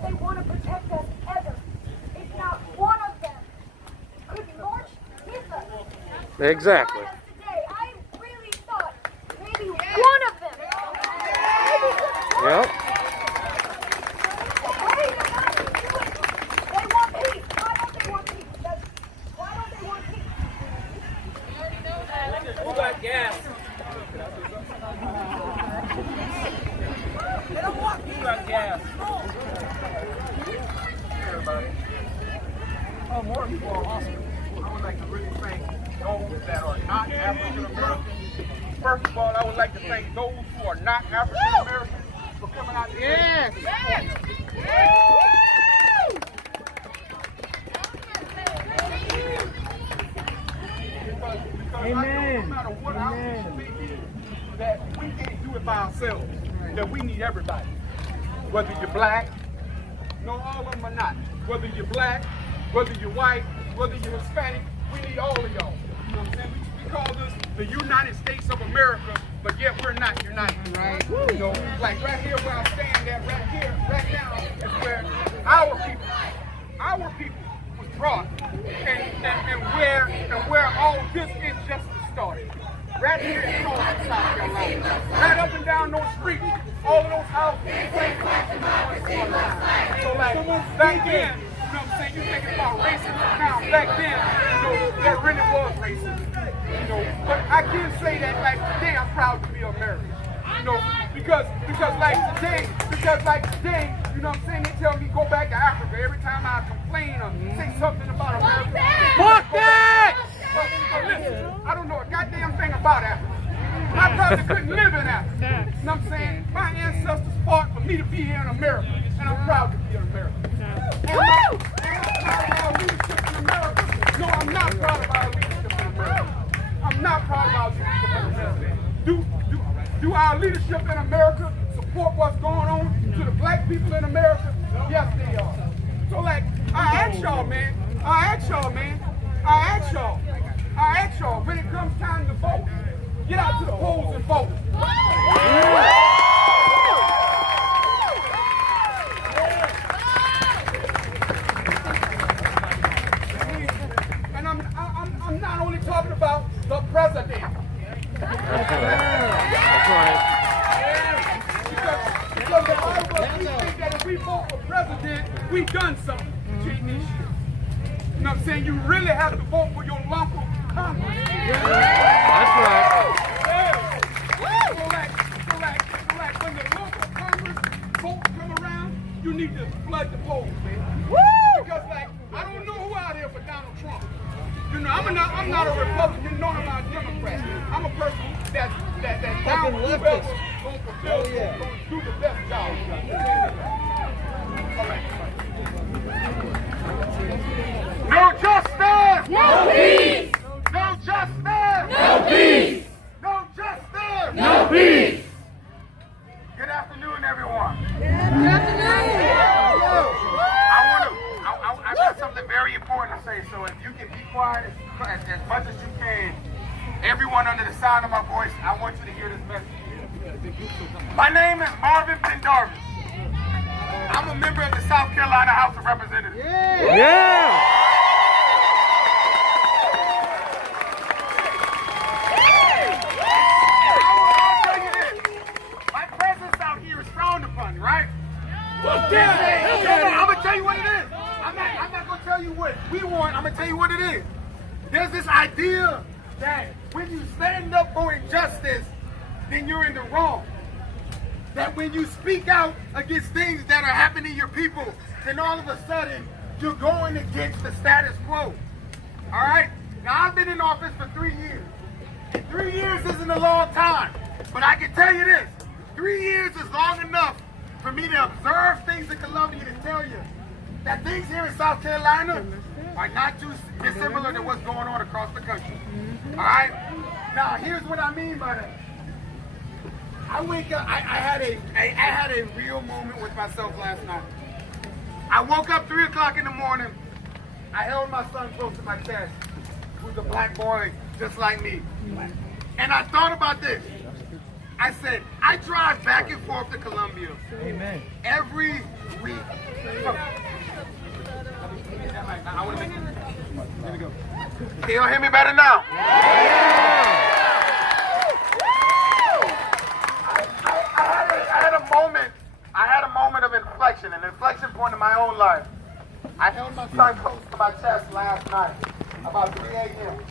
that they want to protect us ever. If not one of them could march with us. Exactly. Today, I really thought maybe one of them. Yep. Hey, they want peace. Why don't they want peace? Why don't they want peace? Who got gas? They don't want peace. Who got gas? Everybody. Oh, more people are awesome. I would like to really thank those that are not African American. First of all, I would like to thank those who are not African American for coming out here. Yes. Yes. Because I know no matter what our position may be, that we can't do it by ourselves. That we need everybody. Whether you're black, no, all of them are not. Whether you're black, whether you're white, whether you're Hispanic, we need all of y'all. You know what I'm saying? We call this the United States of America, but yet we're not united. Right. You know, like right here where I'm standing at, right here, right now, is where our people was brought, and where all this injustice started. Right here in Charleston, South Carolina. Right up and down those streets, all of those houses. So like back then, you know what I'm saying, you thinking about racism now. Back then, you know, there really was racism. You know, but I can say that like today I'm proud to be American. You know, because like today, you know what I'm saying, they tell me go back to Africa every time I complain or say something about America. Fuck that! But listen, I don't know a goddamn thing about Africa. My brother couldn't live in Africa. You know what I'm saying? My ancestors fought for me to be here in America, and I'm proud to be in America. And I'm proud of our leadership in America. No, I'm not proud of our leadership in America. I'm not proud of our leadership in America. Do our leadership in America support what's going on to the black people in America? Yes, they are. So like, I ask y'all, when it comes time to vote, get out to the polls and vote. And I'm not only talking about the president. That's right. Because a lot of us we think that if we vote for president, we done something to change this shit. You know what I'm saying? You really have to vote for your local Congress. That's right. So like when the local Congress votes come around, you need to flood the polls, man. Because like, I don't know who out here for Donald Trump. You know, I'm not a Republican, nor am I a Democrat. I'm a person that's down with whoever's going to fulfill, going to do the best job. All right. No justice! No peace! No justice! No peace! No justice! No peace! Good afternoon, everyone. I got something very important to say, so if you can be quiet as much as you can, everyone under the sound of my voice, I want you to hear this message. My name is Marvin Pendarvis. I'm a member of the South Carolina House of Representatives. Yeah! I'll tell you this. My presence out here is frowned upon, right? I'm going to tell you what it is. I'm not going to tell you what we want. I'm going to tell you what it is. There's this idea that when you stand up for injustice, then you're in the wrong. That when you speak out against things that are happening to your people, then all of a sudden, you're going against the status quo. All right? Now, I've been in office for 3 years. And 3 years isn't a long time. But I can tell you this. 3 years is long enough for me to observe things in Columbia to tell you that things here in South Carolina are not too dissimilar to what's going on across the country. All right? Now, here's what I mean by that. I wake up, I had a real moment with myself last night. I woke up 3 o'clock in the morning. I held my son close to my chest, who's a black boy just like me. And I thought about this. I said, I drive back and forth to Columbia every week I want to make it. There we go. Can y'all hear me better now? I had a moment of inflection, an inflection point in my own life. I held my son close to my chest last night, about 3 a.m.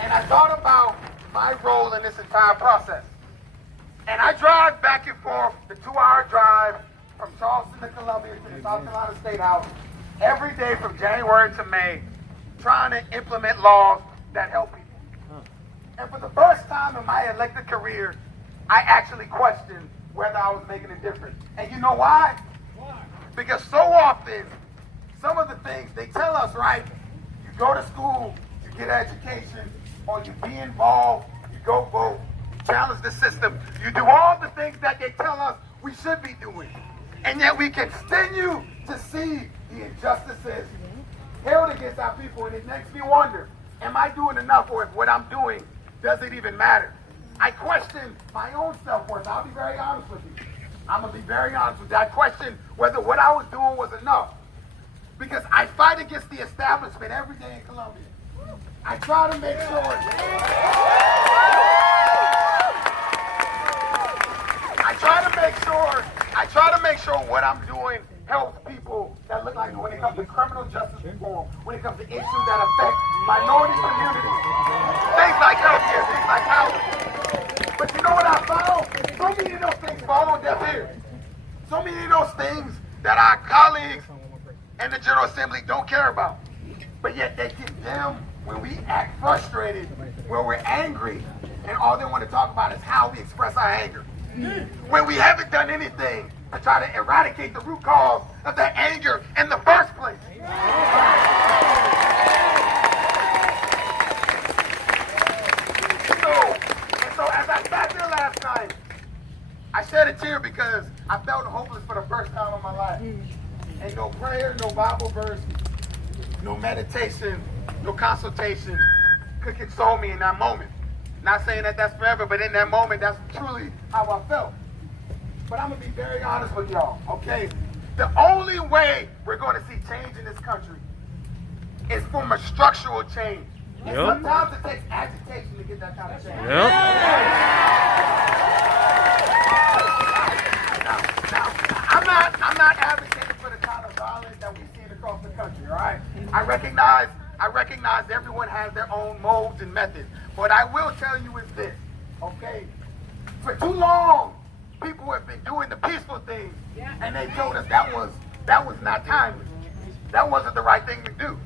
And I thought about my role in this entire process. And I drive back and forth the 2-hour drive from Charleston to Columbia to the South Carolina State House every day from January to May, trying to implement laws that help people. And for the first time in my elected career, I actually questioned whether I was making a difference. And you know why? Because so often, some of the things they tell us, right? You go to school, you get education, or you be involved, you go vote, you challenge the system, you do all the things that they tell us we should be doing. And yet we continue to see the injustices held against our people, and it makes me wonder, am I doing enough, or if what I'm doing, does it even matter? I question my own self-worth. I'll be very honest with you. I'm going to be very honest with you. I question whether what I was doing was enough. Because I fight against the establishment every day in Columbia. I try to make sure. I try to make sure what I'm doing helps people that look like me when it comes to criminal justice reform, when it comes to issues that affect minority communities, things like healthcare, things like housing. But you know what I found? So many of those things fall on deaf ears. So many of those things that our colleagues and the General Assembly don't care about. But yet they condemn when we act frustrated, when we're angry, and all they want to talk about is how we express our anger. When we haven't done anything to try to eradicate the root cause of that anger in the first place. So as I sat there last night, I shed a tear because I felt hopeless for the first time in my life. And no prayer, no Bible verse, no meditation, no consultation could console me in that moment. Not saying that that's forever, but in that moment, that's truly how I felt. But I'm going to be very honest with y'all, okay? The only way we're going to see change in this country is from a structural change. And sometimes it takes agitation to get that kind of change. Now, I'm not advocating for the kind of violence that we see across the country, all right? I recognize everyone has their own modes and methods. What I will tell you is this, okay? For too long, people have been doing the peaceful thing, and they told us that was not timely. That wasn't the right thing to do.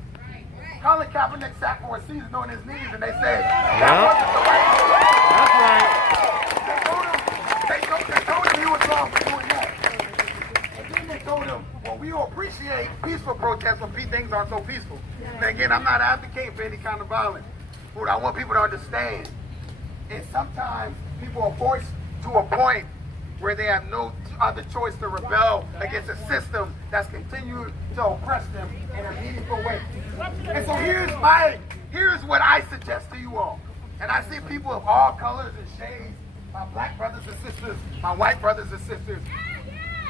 Colin Kaepernick sat for a season on his knees, and they said that wasn't the right thing. That's right. They told him he was wrong for doing that. And then they told him, well, we will appreciate peaceful protests when things aren't so peaceful. And again, I'm not advocating for any kind of violence. What I want people to understand is sometimes people are forced to a point where they have no other choice to rebel against a system that's continued to oppress them in a meaningful way. And so here's what I suggest to you all. And I see people of all colors and shades, my black brothers and sisters, my white brothers and sisters.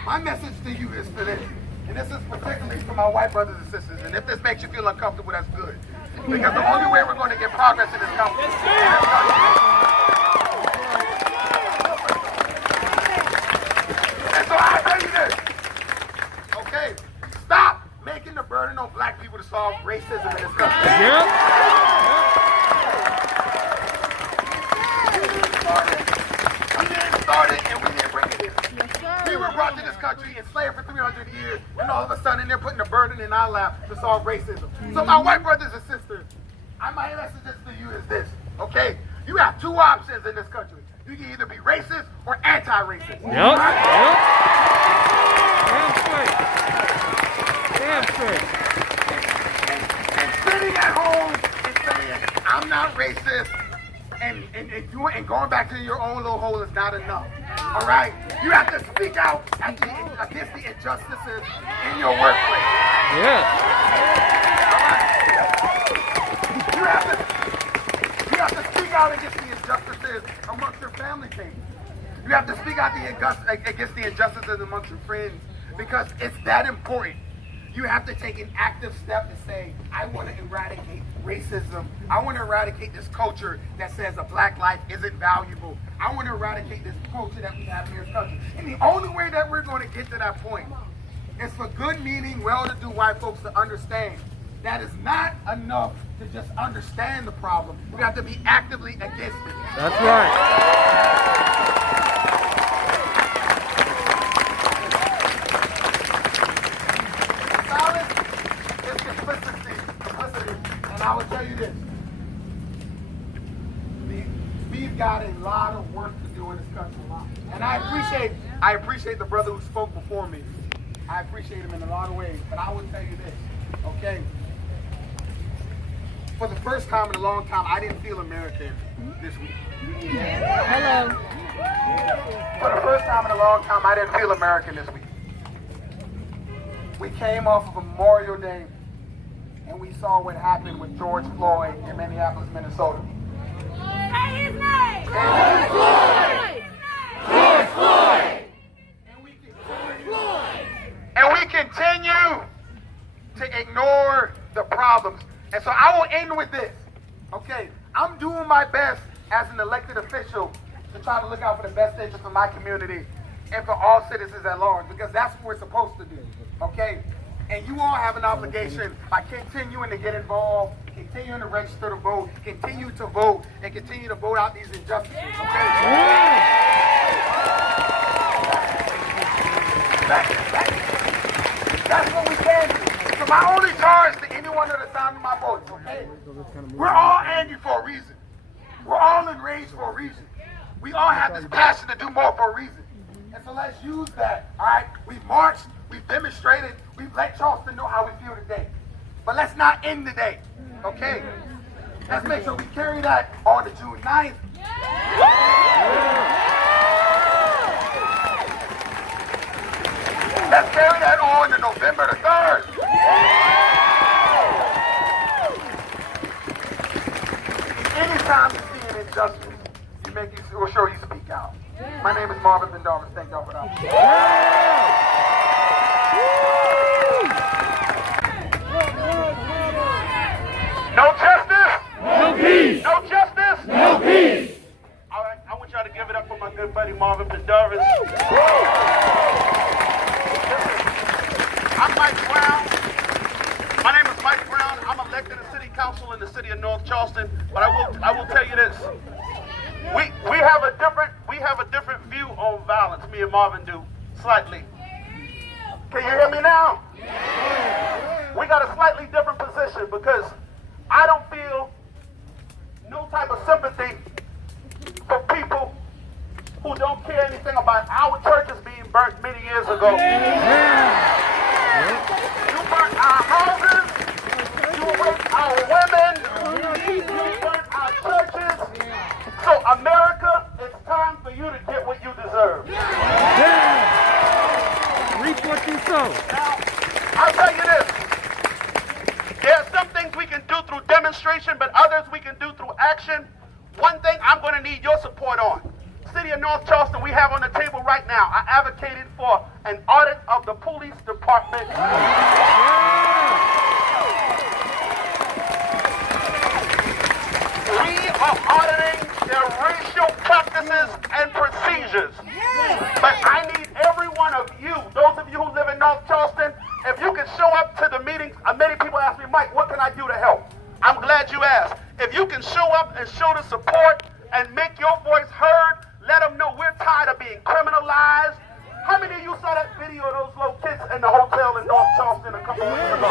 My message to you is for this. And this is particularly for my white brothers and sisters. And if this makes you feel uncomfortable, that's good. Because the only way we're going to get progress in this country And so I tell you this, okay? Stop making the burden on black people to solve racism in this country. We didn't start it and we didn't bring it here. We were brought to this country enslaved for 300 years, and all of a sudden they're putting the burden in our lap to solve racism. So my white brothers and sisters, my message to you is this, okay? You have two options in this country. You can either be racist or anti-racist. Damn straight. And sitting at home and saying, I'm not racist, and going back to your own little hole is not enough. All right? You have to speak out against the injustices in your workplace. Yeah. All right? You have to speak out against the injustices amongst your family members. You have to speak out against the injustices amongst your friends. because it's that important. You have to take an active step to say, I want to eradicate racism. I want to eradicate this culture that says a black life isn't valuable. I want to eradicate this culture that we have in this country. And the only way that we're going to get to that point is for good-meaning, well-to-do white folks to understand that it's not enough to just understand the problem. We have to be actively against it. That's right. I will tell you this. We've got a lot of work to do in this country. And I appreciate the brother who spoke before me. I appreciate him in a lot of ways. But I will tell you this, okay? For the first time in a long time, I didn't feel American this week. Hello. For the first time in a long time, I didn't feel American this week. We came off of Memorial Day, and we saw what happened with George Floyd in Minneapolis, Minnesota. Say his name! George Floyd! George Floyd! And we continue to ignore the problems. And so I will end with this. Okay, I'm doing my best as an elected official to try to look out for the best interest of my community and for all citizens at large, because that's what we're supposed to do. Okay? And you all have an obligation by continuing to get involved, continuing to register to vote, continue to vote, and continue to vote out these injustices. Okay? That's what we can do. So my only charge to anyone that is sounding my voice, okay? We're all angry for a reason. We're all enraged for a reason. We all have this passion to do more for a reason. And so let's use that, all right? We've marched, we've demonstrated, we've let Charleston know how we feel today. But let's not end the day, okay? Let's make sure we carry that on to June 9th. Let's carry that on to November the 3rd. Anytime you see an injustice, you make sure you speak out. My name is Marvin Bendarvis. Thank y'all for that. No justice. No peace. No justice. No peace. All right, I want y'all to give it up for my good buddy Marvin Bendarvis. I'm Mike Brown. My name is Mike Brown. I'm elected to city council in the city of North Charleston. But I will tell you this. We have a different view on violence. Me and Marvin do slightly. Can you hear me now? We got a slightly different position because I don't feel no type of sympathy for people who don't care anything about our churches being burnt many years ago. You burnt our houses, you raped our women, you burnt our churches. So America, it's time for you to get what you deserve. Reap what you sow. Now, I'll tell you this. There are some things we can do through demonstration, but others we can do through action. One thing I'm going to need your support on. City of North Charleston, we have on the table right now, I advocated for an audit of the police department. We are auditing their racial practices and procedures. But I need every one of you, those of you who live in North Charleston, if you can show up to the meetings. Many people ask me, Mike, what can I do to help? I'm glad you asked. If you can show up and show the support and make your voice heard, let them know we're tired of being criminalized. How many of you saw that video of those little kids in the hotel in North Charleston a couple weeks ago?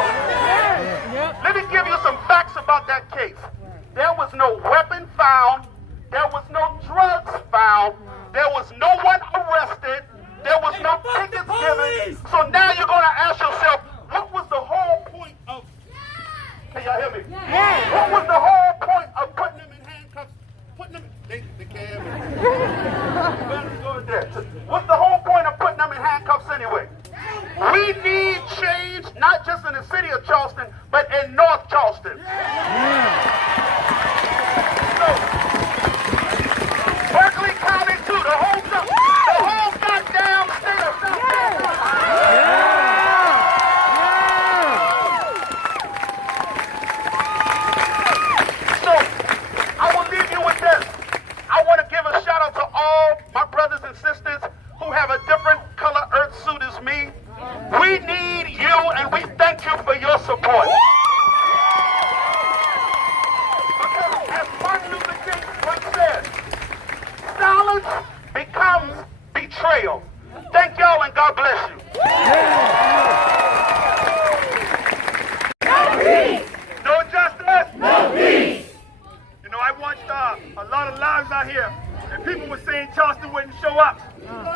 Let me give you some facts about that case. There was no weapon found. There was no drugs found. There was no one arrested. There was no tickets given. So now you're going to ask yourself, what was the whole point of... Can y'all hear me? What was the whole point of putting them in handcuffs? Putting them... They can't hear me. What's the whole point of putting them in handcuffs anyway? We need change, not just in the city of Charleston, but in North Charleston. So, Berkeley County too, the whole goddamn state of South Carolina.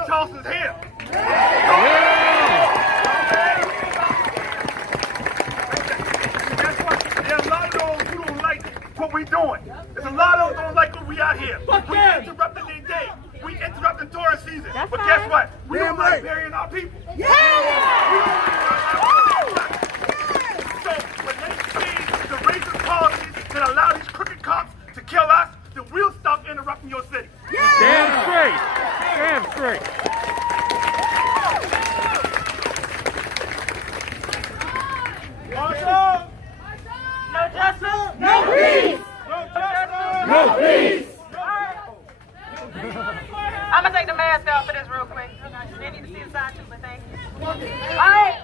Charleston's here. Guess what? There are a lot of those who don't like what we're doing. There's a lot of those who don't like what we out here. We interrupting their day. We interrupting tourist season. But guess what? We don't like burying our people. So when they see the racist policies that allow these crooked cops to kill us, then we'll stop interrupting your city. Damn straight. Damn straight. No justice. No peace. No justice. No peace. I'm gonna take the mask off for this real quick. They need to see the side too, but thank you. Alright.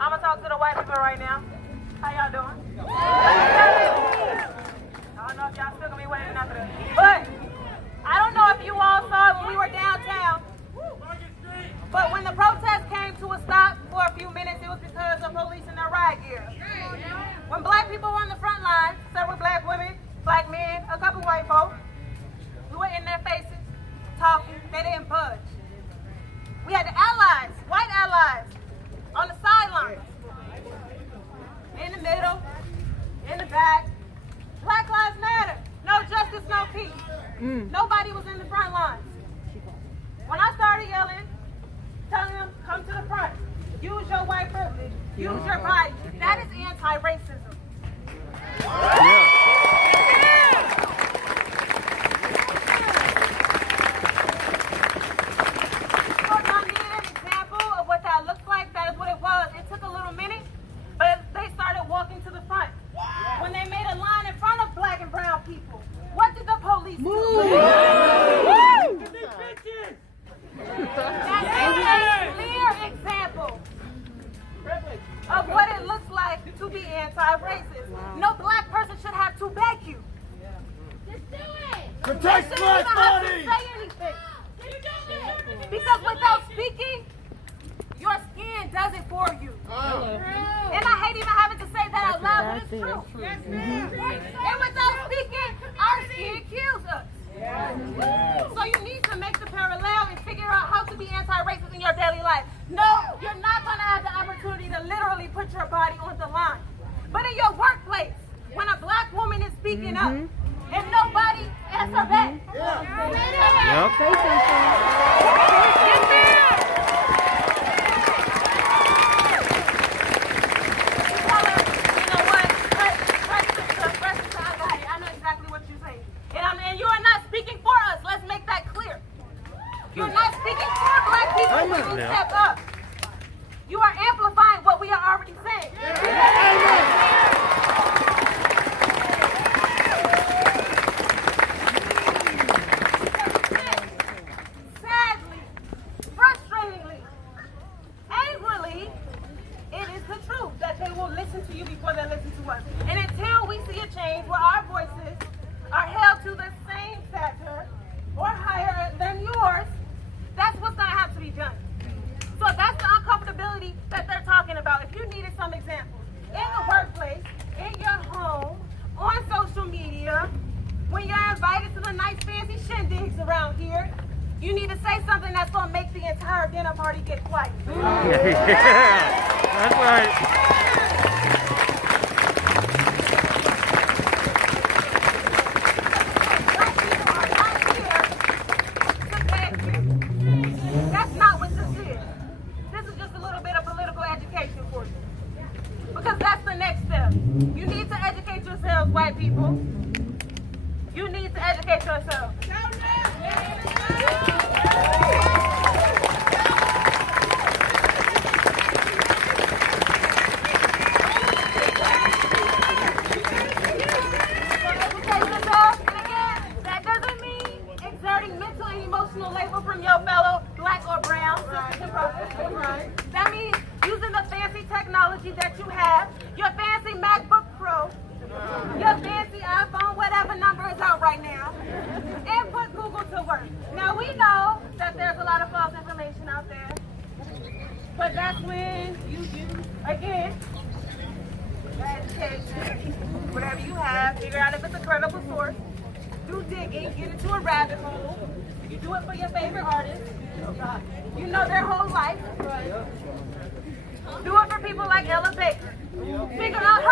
I'm gonna talk to the white people right now. How y'all doing? I don't know if y'all still gonna be waiting after this. But I don't know if you all saw it when we were downtown. But when the protest came to a stop for a few minutes, it was because of police in their riot gear. When black people were on the front line, several black women, black men, a couple white folks, we were in their faces, talking, they didn't budge. We had the allies, white allies, on the sidelines, in the middle, in the back. Black Lives Matter, no justice, no peace. Nobody was in the front lines. When I started yelling, telling them, come to the front, use your white privilege, use your body, that is anti-racism. Of what it looks like to be anti-racist. No black person should have to beg you. Just do it. Protect black bodies. Say anything. Because without speaking, your skin does it for you. And I hate even having to say that out loud, but it's true. And without speaking, our skin kills us. So you need to make the parallel and figure out how to be anti-racist in your daily life. No, you're not going to have the opportunity to literally put your body on the line. But in your workplace, when a black woman is speaking up and nobody has her back. And you are not speaking for us. Let's make that clear. You're not speaking for black people when you step up. You are amplifying what we are already saying. Sadly, frustratingly, angrily, it is the truth that they will listen to you before they listen to us. And until we see a change where our voices are held to the same stature or higher than yours, that's what's going to have to be done. So that's the uncomfortability that they're talking about. If you needed some examples, in the workplace, in your home, on social media, when you're invited to the nice fancy shindigs around here, you need to say something that's going to make the entire dinner party get quiet. That's right. You need to educate yourselves, white people. You need to educate yourselves. That doesn't mean exerting mental and emotional labor from your fellow black or brown sisters and brothers. That means using the fancy technology that you have, your fancy MacBook Pro, your fancy iPhone, whatever number is out right now, and put Google to work. Now we know that there's a lot of false information out there, but that's when you use, again, education, whatever you have, figure out if it's a credible source, do digging, get into a rabbit hole. You do it for your favorite artist. You know their whole life. Do it for people like Ella Baker. Figure out